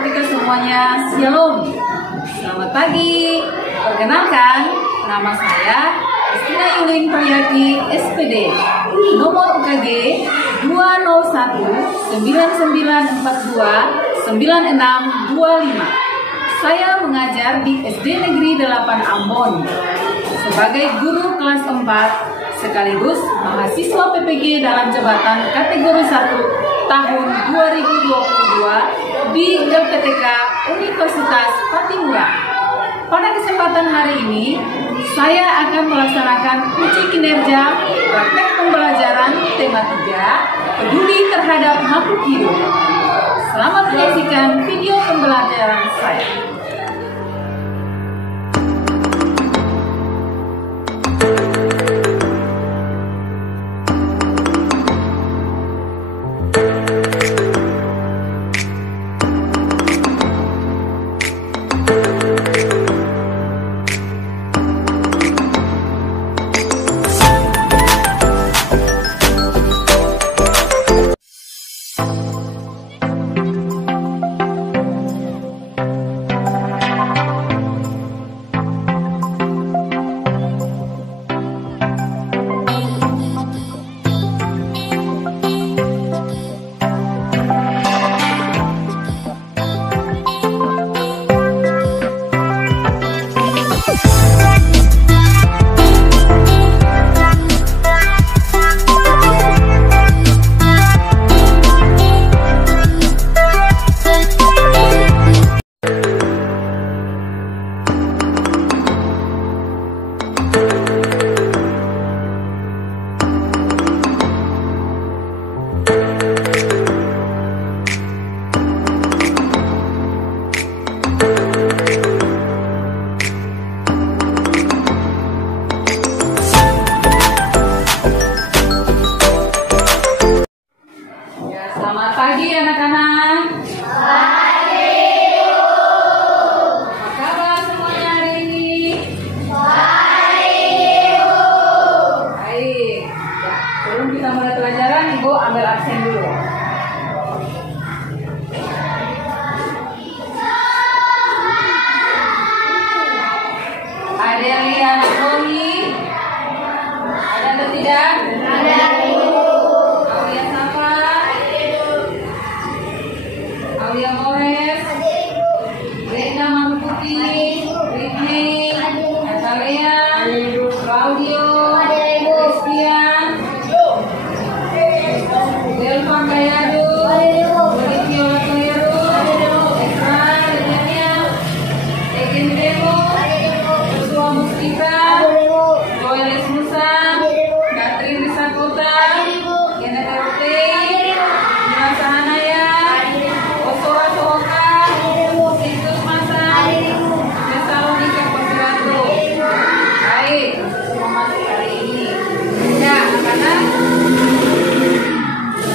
Halo kita semuanya, Shalom. Selamat pagi. Perkenalkan, nama saya Kristina Yuling Priyati, SPD. Nomor UKG 201-9942-9625. Saya mengajar di SD Negeri 8 Ambon sebagai guru kelas 4 sekaligus mahasiswa PPG dalam jabatan kategori 1 tahun 2022 di LPTK Universitas Patimura. Pada kesempatan hari ini, saya akan melaksanakan uji kinerja praktek pembelajaran tema 3, peduli terhadap makhluk hidup. Selamat menyaksikan video pembelajaran saya. Selamat pagi anak-anak. Pagi. Apa kabar semuanya hari ini? Baik. Baik. Ya, sebelum kita mulai pelajaran, Ibu ambil absen dulu. Ada yang lihat Roni? Ada atau tidak? Ada. Aulia Mores, Rina Manuputi, Ritney, Natalia, Claudio, Christian, Delvan Kayado, Olivia Latoyero, Esra, Daniel, Egen Demo, Joshua Mustika, Joelis Musa, Katrin Risakota, Janet Ertei, Dimas Sahanaya, Osora Sohoka, Situs Masa, Thessalonika Posirato. Baik, semua masuk hari ini. Ya, anak-anak,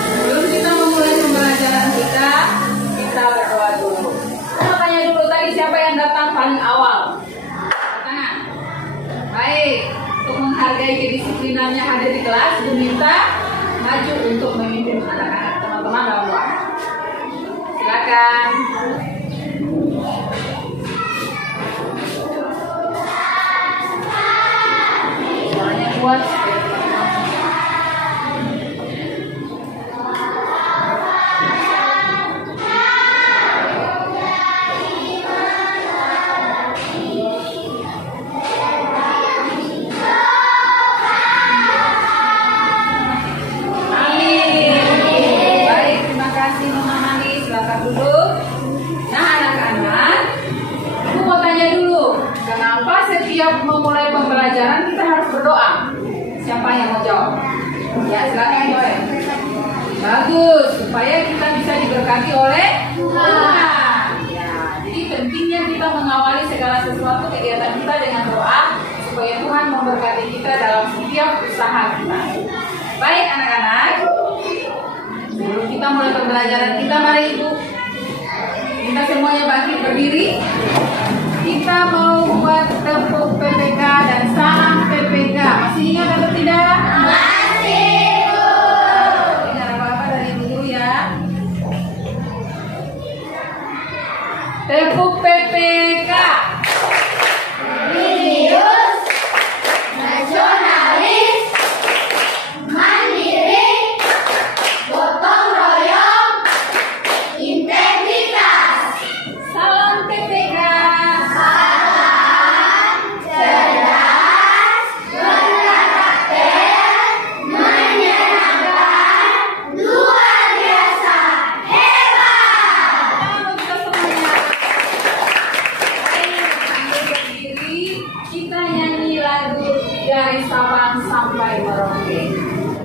sebelum kita memulai pembelajaran kita berdoa dulu. Kita tanya dulu tadi siapa yang datang paling awal. Tangan. Baik, untuk menghargai kedisiplinannya hadir di kelas, diminta maju untuk memimpin anak-anak teman-teman dalam doa. Silakan. Suaranya kuat. Duduk. Nah anak-anak, aku mau tanya dulu, kenapa setiap memulai pembelajaran kita harus berdoa? Siapa yang mau jawab? Ya silakan jawab. Bagus, supaya kita bisa diberkati oleh Tuhan. Ya, jadi pentingnya kita mengawali segala sesuatu kegiatan kita dengan doa supaya Tuhan memberkati kita dalam setiap usaha kita. Baik anak-anak, sebelum kita mulai pembelajaran kita, mari Ibu kita semuanya bangkit berdiri. Kita mau buat tepuk PPK dan salam PPK. Masih ingat atau tidak? Masih. Ingat apa-apa dari Ibu dulu ya. Tepuk PPK. Religius, nasionalis, mandiri, gotong royong, integritas. Salam PPK. Salam cerdas, berkarakter, menyenangkan, luar biasa, hebat. Selamat kita semuanya. Ayo sambil berdiri, kita nyanyi lagu dari Sabang sampai Merauke.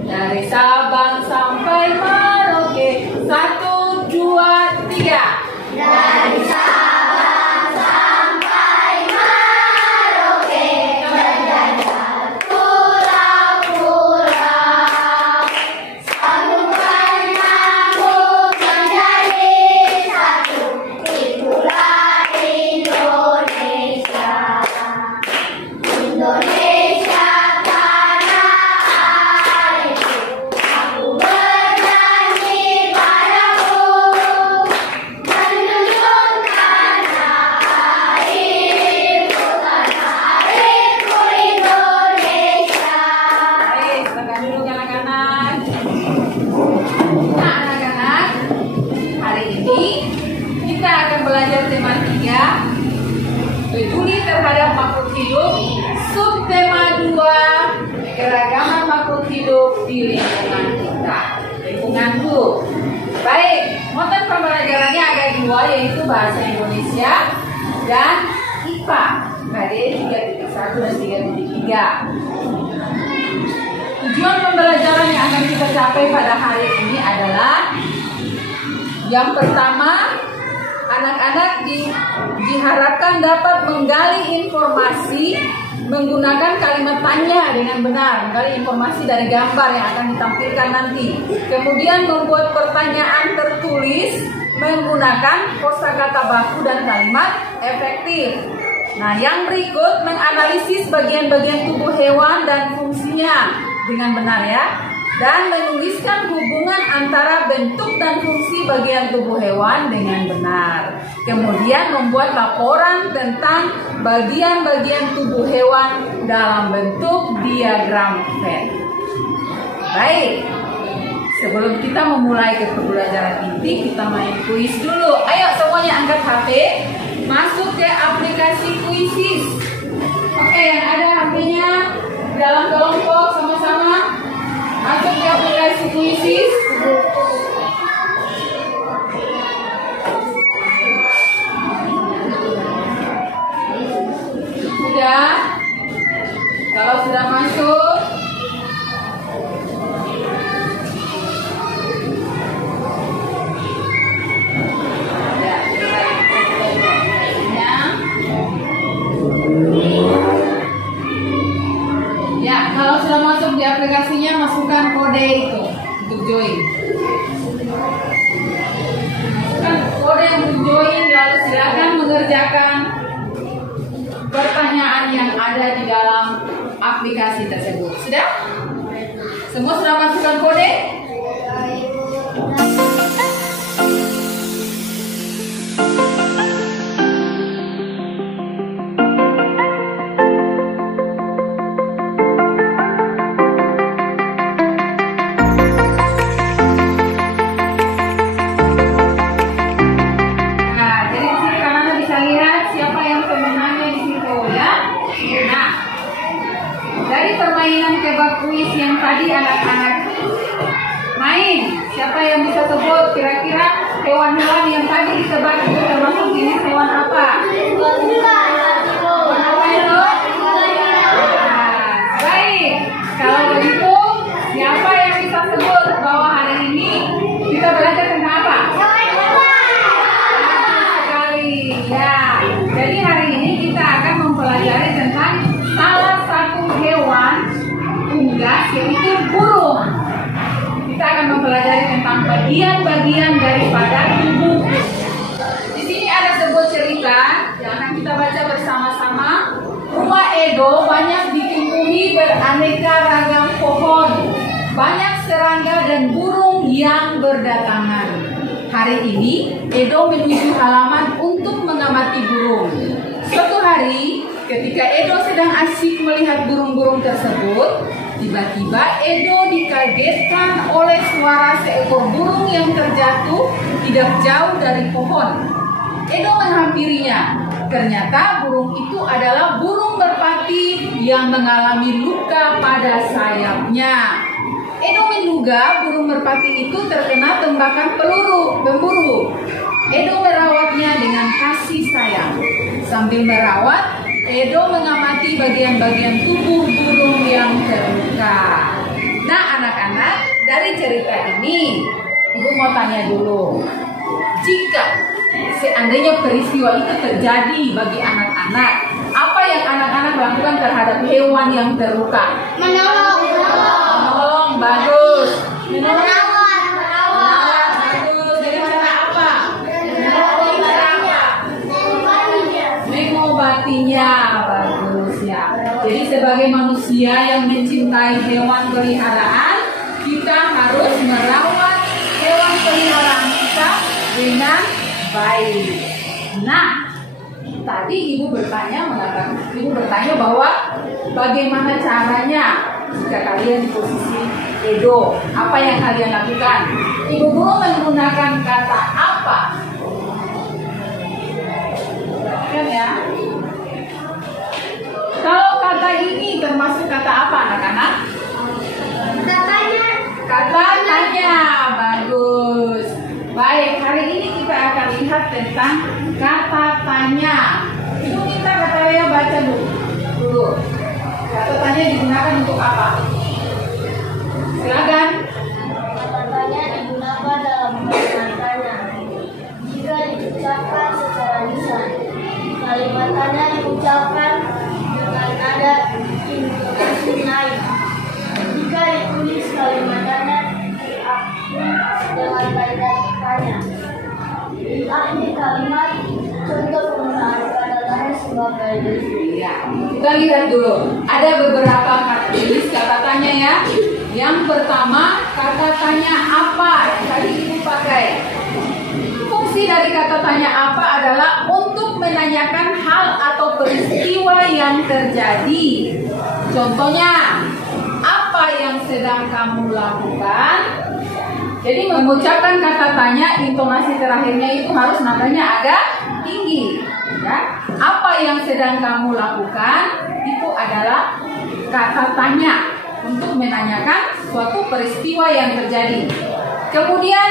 Dari Sabang sampai Merauke. 1, 2, 3. Dari Sabang sampai Merauke, berjajar pulau-pulau, sambung menyambung menjadi satu, itulah Indonesia. Indonesia tanah airku, aku bernyanyi padamu, menunjukkan tanah airku Indonesia. Baik, silakan dulu anak-anak. Nah, anak-anak, hari ini kita akan belajar tema 3, peduli terhadap makhluk hidup. Subtema 2, keragaman makhluk hidup di lingkungan kita, lingkunganku. Baik, moten pembelajarannya ada 2, yaitu bahasa Indonesia dan IPA. KD 3.1 dan 3.3. Tujuan pembelajaran yang akan kita capai pada hari ini adalah yang pertama, anak-anak diharapkan dapat menggali informasi menggunakan kalimat tanya dengan benar, menggali informasi dari gambar yang akan ditampilkan nanti. Kemudian membuat pertanyaan tertulis menggunakan kosakata baku dan kalimat efektif. Nah, yang berikut menganalisis bagian-bagian tubuh hewan dan fungsinya dengan benar ya, dan menuliskan hubungan antara bentuk dan fungsi bagian tubuh hewan dengan benar. Kemudian membuat laporan tentang bagian-bagian tubuh hewan dalam bentuk diagram Venn. Baik, sebelum kita memulai ke pembelajaran inti, kita main kuis dulu. Ayo semuanya angkat HP, masuk ke aplikasi Quizzes. Oke, yang ada HP-nya dalam kelompok sama-sama masuk ke aplikasi Quizzes. Sudah? Kalau sudah masuk, ya, ya, kalau sudah masuk di aplikasinya, masukkan kode itu untuk join. Masukkan kode untuk join, lalu silakan mengerjakan pertanyaan yang ada di dalam aplikasi tersebut. Sudah? Semua sudah masukkan kode? Permainan tebak kuis yang tadi anak-anak main, siapa yang bisa sebut kira-kira hewan-hewan yang tadi ditebak itu termasuk jenis hewan apa? Hewan apa itu? Baik, kalau begitu siapa yang bisa sebut bahwa hari ini kita belajar tentang apa? Sekali ya. Jadi hari ini kita akan mempelajari tentang salah satu hewan unggas, yaitu burung. Kita akan mempelajari tentang bagian-bagian daripada tubuh. Di sini ada sebuah cerita yang akan kita baca bersama-sama. Rumah Edo banyak ditumbuhi beraneka ragam pohon, banyak serangga dan burung yang berdatangan. hari ini Edo menuju halaman untuk mengamati burung. Suatu hari, ketika Edo sedang asyik melihat burung-burung tersebut, tiba-tiba Edo dikagetkan oleh suara seekor burung yang terjatuh tidak jauh dari pohon. Edo menghampirinya. Ternyata burung itu adalah burung merpati yang mengalami luka pada sayapnya. Edo menduga burung merpati itu terkena tembakan pemburu. Edo merawatnya dengan kasih sayang. Sambil merawat, Edo mengamati bagian-bagian tubuh burung yang terluka. Nah anak-anak, dari cerita ini Ibu mau tanya dulu, jika seandainya peristiwa itu terjadi bagi anak-anak, apa yang anak-anak lakukan terhadap hewan yang terluka? Menolong. Bagus. Merawat. Bagus. Dari cara apa? Mengobatinya. Bagus ya. Jadi sebagai manusia yang mencintai hewan peliharaan, kita harus merawat hewan peliharaan kita dengan baik. Nah, tadi Ibu bertanya bahwa bagaimana caranya jika kalian di posisi Edo, apa yang kalian lakukan? Ibu guru menggunakan kata apa? Kan ya? Kalau kata ini termasuk kata apa anak-anak? Kata tanya. Bagus. Baik, hari ini kita akan lihat tentang kata tanya. Ibu minta Kak Talia baca dulu. Kata tanya digunakan untuk apa? Silakan. Kata tanya digunakan dalam kalimat tanya jika diucapkan secara lisan. Kalimat tanya diucapkan dengan nada intonasi naik. Jika ditulis kalimat tanya diakhiri dengan tanda tanya. Di akhir kalimat contoh penggunaan kata tanya sebagai berikut. Ya, kita lihat dulu. Ada beberapa jenis kata tanya ya. Yang pertama, kata tanya apa yang tadi Ibu pakai. Fungsi dari kata tanya apa adalah untuk menanyakan hal atau peristiwa yang terjadi. Contohnya, apa yang sedang kamu lakukan? Jadi mengucapkan kata tanya, intonasi terakhirnya itu harus nadanya agak tinggi. Ya. Apa yang sedang kamu lakukan? Itu adalah kata tanya untuk menanyakan suatu peristiwa yang terjadi. Kemudian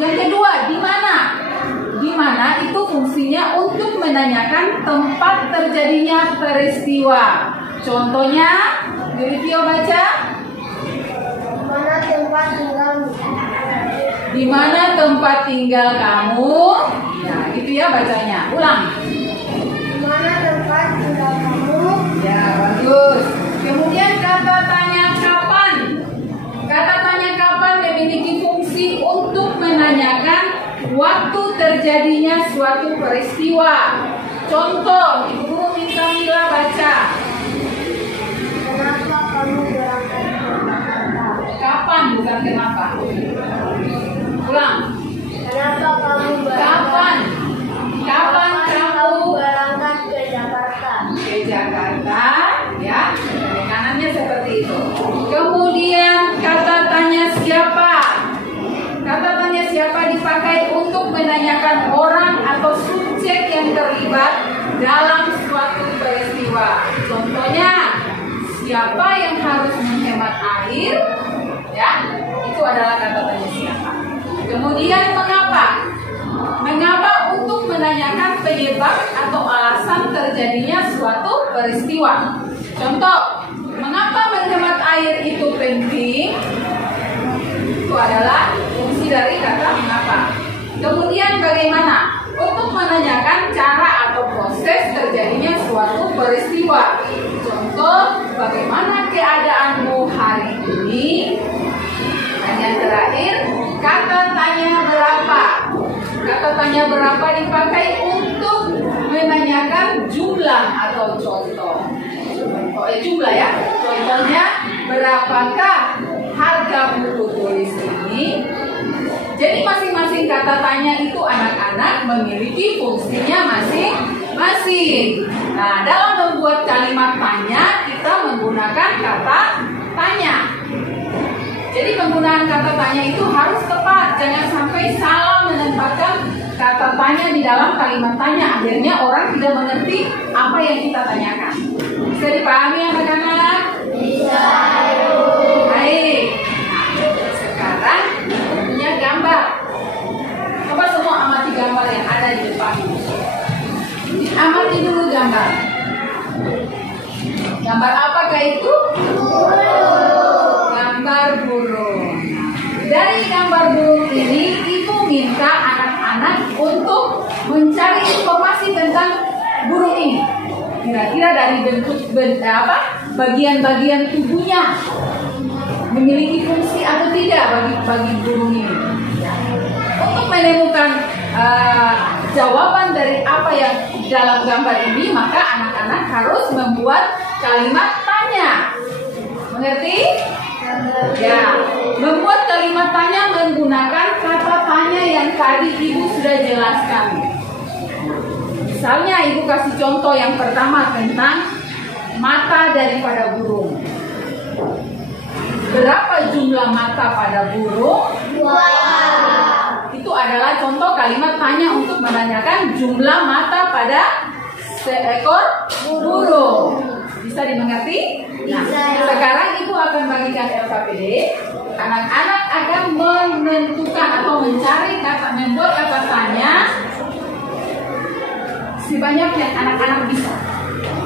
yang kedua, di mana? Di mana itu fungsinya untuk menanyakan tempat terjadinya peristiwa. Contohnya, Dirivio baca. Mana tempat tinggalmu? Di mana tempat tinggal kamu? Ya, gitu ya bacanya. Ulang. Di mana tempat tinggal kamu? Ya, bagus. Kemudian kata tanya kapan. Kata tanya kapan memiliki fungsi untuk menanyakan waktu terjadinya suatu peristiwa. Contoh, Ibu Guru minta Mila baca. Kenapa kamu berangkat ke Jakarta? Kapan bukan kenapa. Ulang. Kenapa kamu Kapan? Kapan kamu berangkat ke Jakarta? ke Jakarta? Ya, dari kanannya seperti itu. Kemudian kata tanya siapa. Kata tanya siapa dipakai untuk menanyakan orang atau subjek yang terlibat dalam suatu peristiwa. Contohnya, siapa yang harus menghemat air? Ya, itu adalah kata tanya siapa. Kemudian mengapa? Mengapa untuk menanyakan penyebab atau alasan terjadinya suatu peristiwa. Contoh, mengapa menghemat air itu penting? Itu adalah fungsi dari kata mengapa. Kemudian bagaimana? Untuk menanyakan cara atau proses terjadinya suatu peristiwa. Contoh, bagaimana keadaanmu hari ini? Dan yang terakhir, kata tanya berapa. Kata tanya berapa dipakai untuk menanyakan jumlah atau contoh. Jumlah ya. Contohnya, berapakah harga buku tulis ini? Jadi masing-masing kata tanya itu anak-anak memiliki fungsinya masing-masing. Nah, dalam membuat kalimat tanya kita menggunakan kata tanya. Jadi penggunaan kata tanya itu harus tepat, jangan sampai salah menempatkan kata tanya di dalam kalimat tanya. Akhirnya orang tidak mengerti apa yang kita tanyakan. Bisa dipahami anak-anak? Bisa. Baik. Nah, sekarang punya gambar. Coba semua amati gambar yang ada di depan. Amati dulu gambar. Gambar apakah itu? Gambar burung. Dari gambar burung ini, ibu minta anak-anak untuk mencari informasi tentang burung ini. Kira-kira dari bentuk bagian-bagian tubuhnya memiliki fungsi atau tidak bagi burung ini. Untuk menemukan jawaban dari apa yang dalam gambar ini, maka anak-anak harus membuat kalimat tanya. Mengerti? Ya, membuat kalimat tanya menggunakan kata tanya yang tadi ibu sudah jelaskan. Misalnya ibu kasih contoh yang pertama tentang mata daripada burung. Berapa jumlah mata pada burung? Itu adalah contoh kalimat tanya untuk menanyakan jumlah mata pada seekor burung. Bisa dimengerti? Nah, sekarang ibu akan bagikan LKPD. Anak-anak akan menentukan atau mencari membuat kata tanya sebanyak yang anak-anak bisa.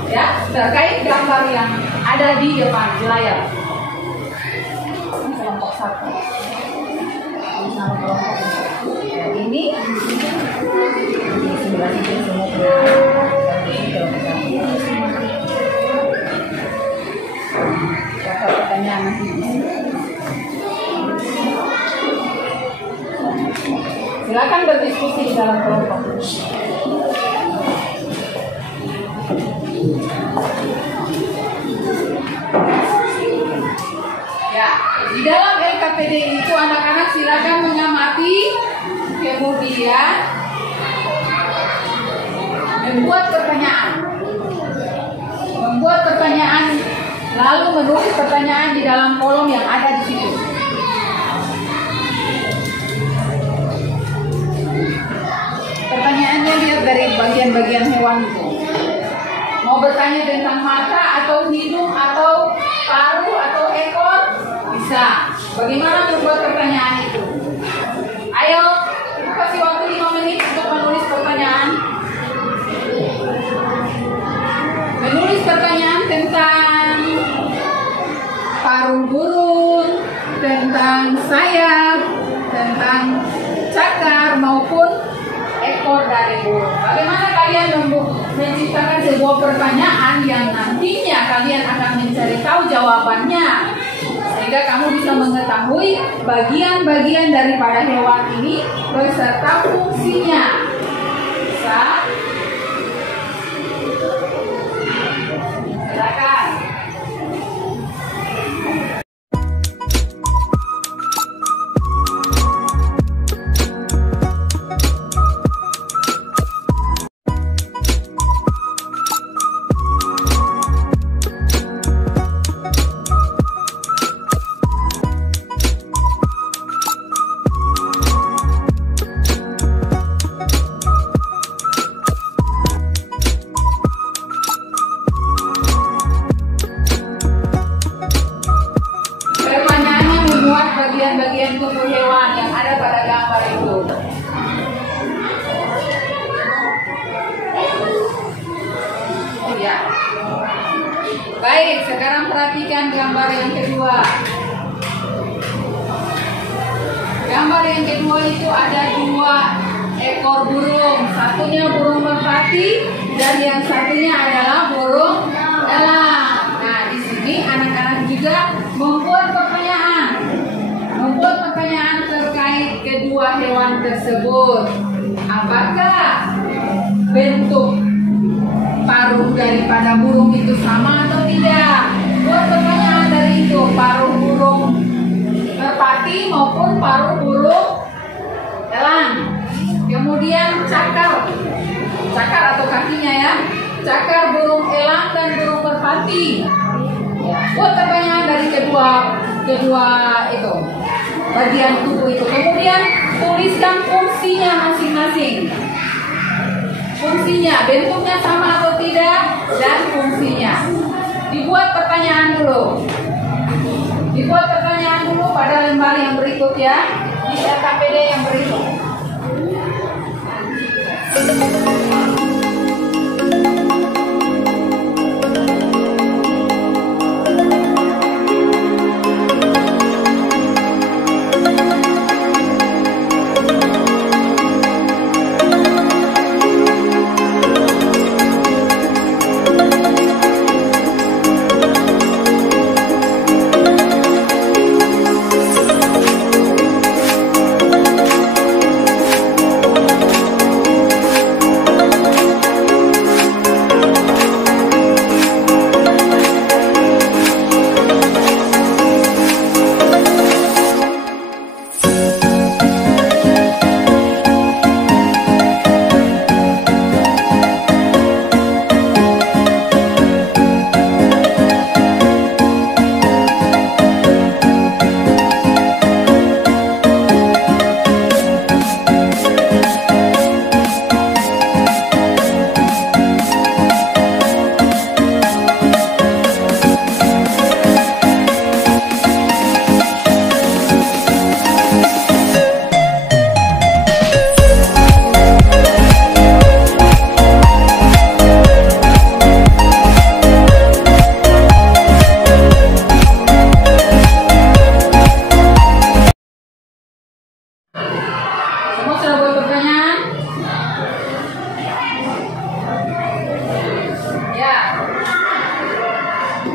Ya, terkait gambar yang ada di depan layar. Kelompok 1. Ya, ini sebelah sini semua pertanyaan nanti. Silakan berdiskusi di dalam kelompok. Ya, di dalam LKPD itu anak-anak silakan mengamati, kemudian membuat pertanyaan, lalu menulis pertanyaan di dalam kolom yang ada di situ. Pertanyaannya lihat dari bagian-bagian hewan itu. Mau bertanya tentang mata atau hidung atau paruh atau ekor, bisa. Bagaimana membuat pertanyaan itu? Ayo, kasih waktu 5 menit untuk menulis pertanyaan. Menulis pertanyaan tentang paruh burung, tentang sayap, tentang cakar maupun ekor dari burung. Bagaimana kalian menciptakan sebuah pertanyaan yang nantinya kalian akan mencari tahu jawabannya, sehingga kamu bisa mengetahui bagian-bagian daripada hewan ini beserta fungsinya. Bisa? Silakan. Bagian tubuh hewan yang ada pada gambar itu. Ya. Baik, sekarang perhatikan gambar yang kedua. Gambar yang kedua itu ada 2 ekor burung. Satunya burung merpati dan yang satunya adalah burung elang. Nah, di sini anak-anak juga membuat pertanyaan terkait kedua hewan tersebut. Apakah bentuk paruh daripada burung itu sama atau tidak? Buat pertanyaan dari itu, paruh burung merpati maupun paruh burung Kemudian cakar atau kakinya ya. Cakar, burung elang dan burung merpati. Ya. Buat pertanyaan dari kedua itu bagian tubuh itu. Kemudian tuliskan fungsinya masing-masing. Fungsinya, bentuknya sama atau tidak, dan fungsinya. Dibuat pertanyaan dulu. Pada lembar yang berikut ya. Di KPD yang berikut.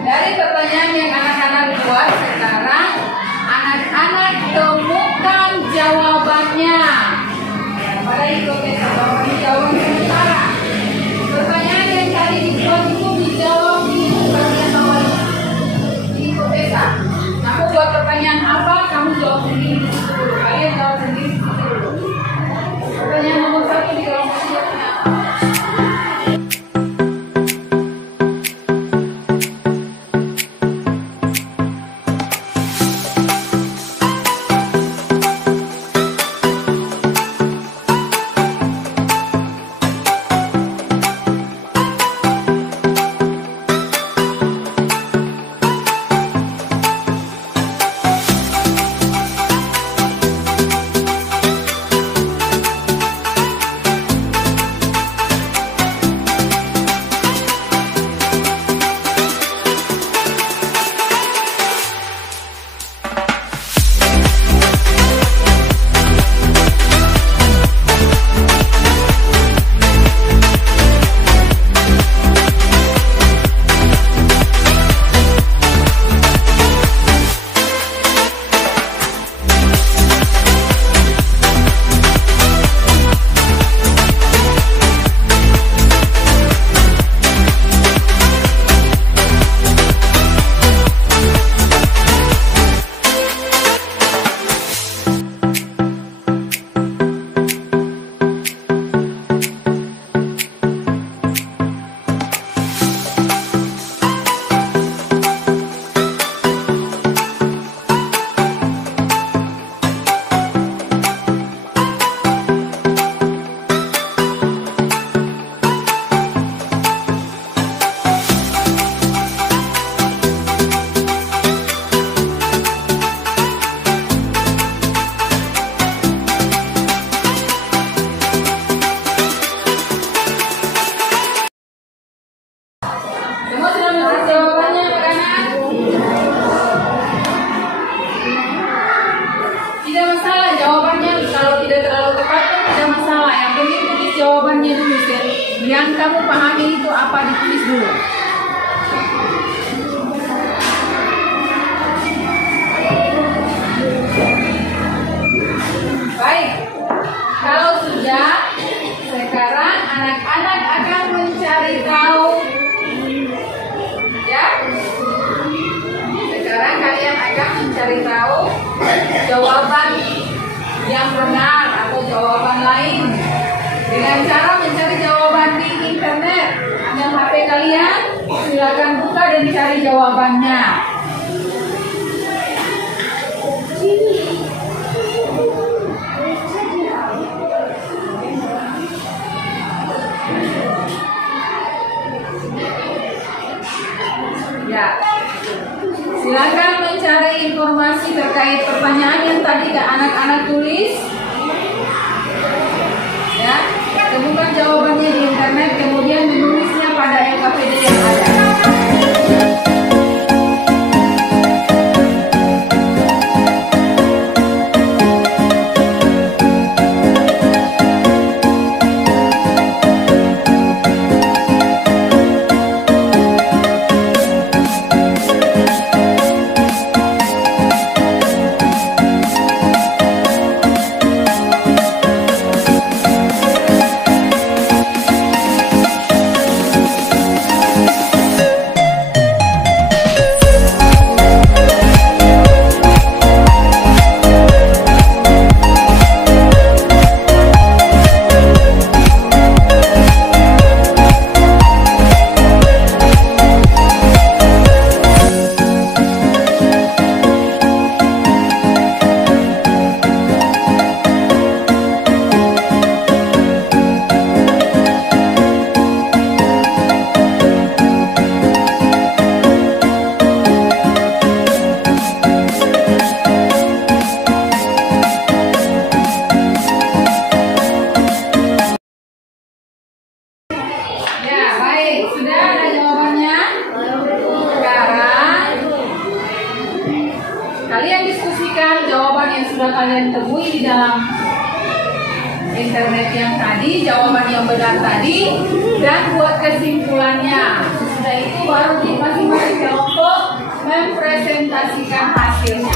Dari pertanyaan yang anak-anak buat sekarang, anak-anak temukan jawabannya. Pada jawaban sementara. Pertanyaan yang tadi dibuat itu dijawab di bagian bawah di hipotesa. Aku buat pertanyaan apa, kamu jawab sendiri. Kalian jawab sendiri dulu. Pertanyaan nomor 1 di kolom kosong. Jawabannya dulu, yang kamu pahami itu apa, ditulis dulu. Baik, kalau sudah, sekarang anak-anak akan mencari tahu, ya. Sekarang kalian akan mencari tahu jawaban yang benar atau jawaban lain. Dengan cara mencari jawaban di internet. Ambil HP kalian, silakan buka dan cari jawabannya. Ya, silakan mencari informasi terkait pertanyaan yang tadi anak-anak tulis. Ya, temukan jawabannya di internet, kemudian menulisnya pada LKPD yang ada. Sudah ada jawabannya? Sekarang kalian diskusikan jawaban yang sudah kalian temui di dalam internet yang tadi, jawaban yang benar tadi, dan buat kesimpulannya. Sesudah itu baru di masing-masing kelompok mempresentasikan hasilnya.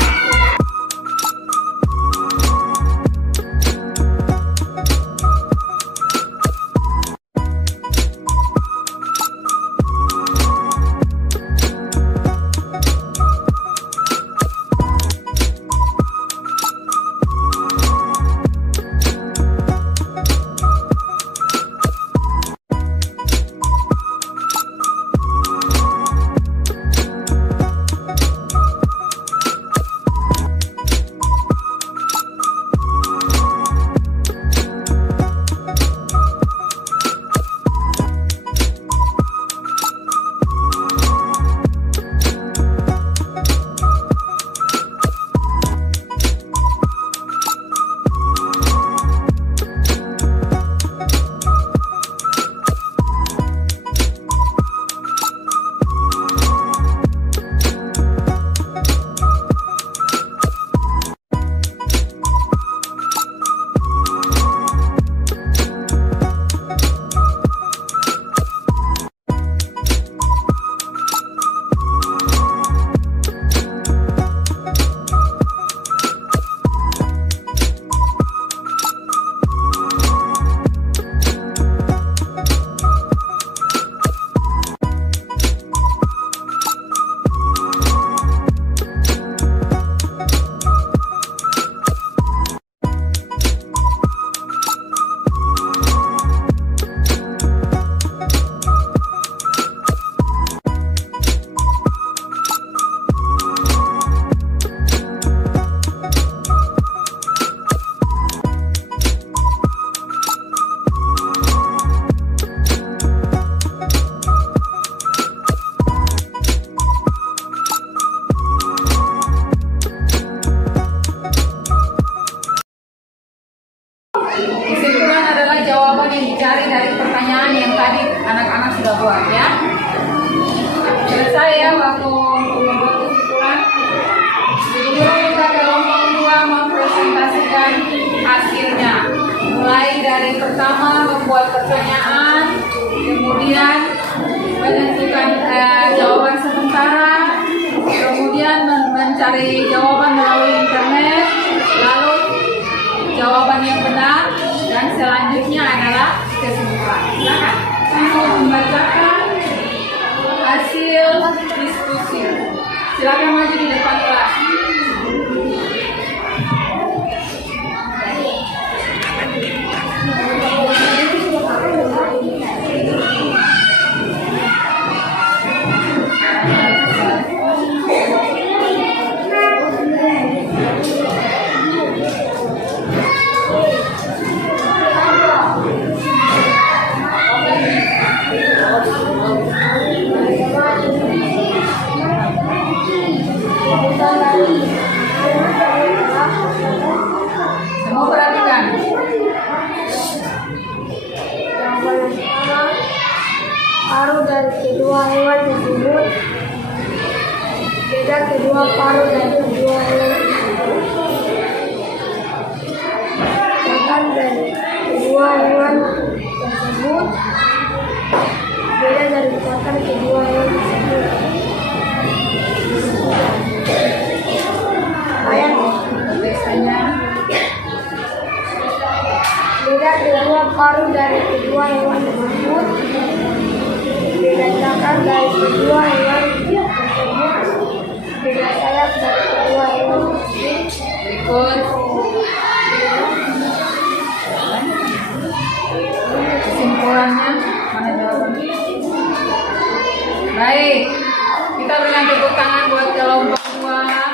Kesimpulan adalah jawaban yang dicari dari pertanyaan yang tadi anak-anak sudah buat ya. Selesai ya waktu membuat kesimpulan. Jadi kita kelompok 2 mempresentasikan hasilnya. Mulai dari pertama membuat pertanyaan, kemudian menentukan jawaban sementara, kemudian mencari jawaban melalui internet, lalu jawaban yang benar, dan selanjutnya adalah kesimpulan. Silakan untuk membacakan hasil diskusi. Silakan maju di depan kelas. warna sama. Paruh dari kedua hewan tersebut beda kedua paruh dari kedua hewan tersebut. Makan dari kedua hewan tersebut beda dari makan kedua hewan tersebut. Ayat Biasanya beda kedua paruh dari kedua hewan tersebut beda cakar dari kedua hewan tersebut beda sayap dari kedua hewan tersebut. berikut kesimpulannya mana jawabannya? Baik, kita berikan tepuk tangan buat kelompok 2.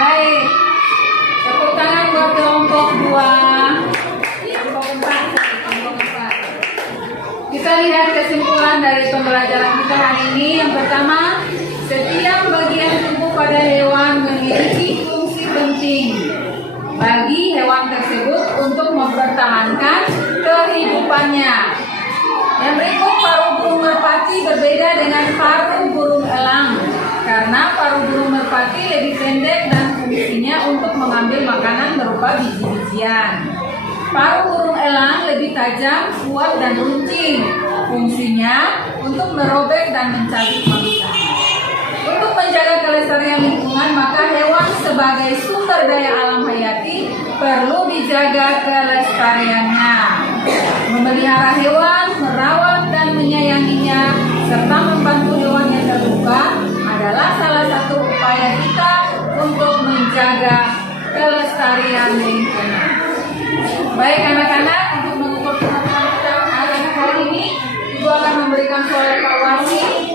Baik, tepuk tangan buat kelompok 2. Kelompok 4. Kita lihat kesimpulan dari pembelajaran kita hari ini. Yang pertama, setiap bagian tubuh pada hewan memiliki fungsi penting bagi hewan tersebut untuk mempertahankan kehidupannya. Yang berikut, paruh burung merpati berbeda dengan paruh burung elang karena paruh burung merpati lebih pendek dan fungsinya untuk mengambil makanan berupa biji-bijian. Paruh burung elang lebih tajam, kuat dan runcing. Fungsinya untuk merobek dan mencabik mangsa. Untuk menjaga kelestarian lingkungan, maka hewan sebagai sumber daya alam hayati perlu dijaga kelestariannya. Memelihara hewan, merawat dan menyayanginya, serta membantu hewan yang terluka adalah salah satu upaya kita untuk menjaga kelestarian lingkungan. Baik anak-anak, untuk mengukur kemampuan kita anak-anak hari ini, Ibu akan memberikan soal evaluasi.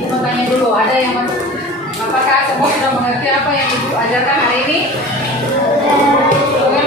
Ibu mau tanya dulu, ada yang apakah semua sudah mengerti apa yang Ibu ajarkan hari ini? Oke.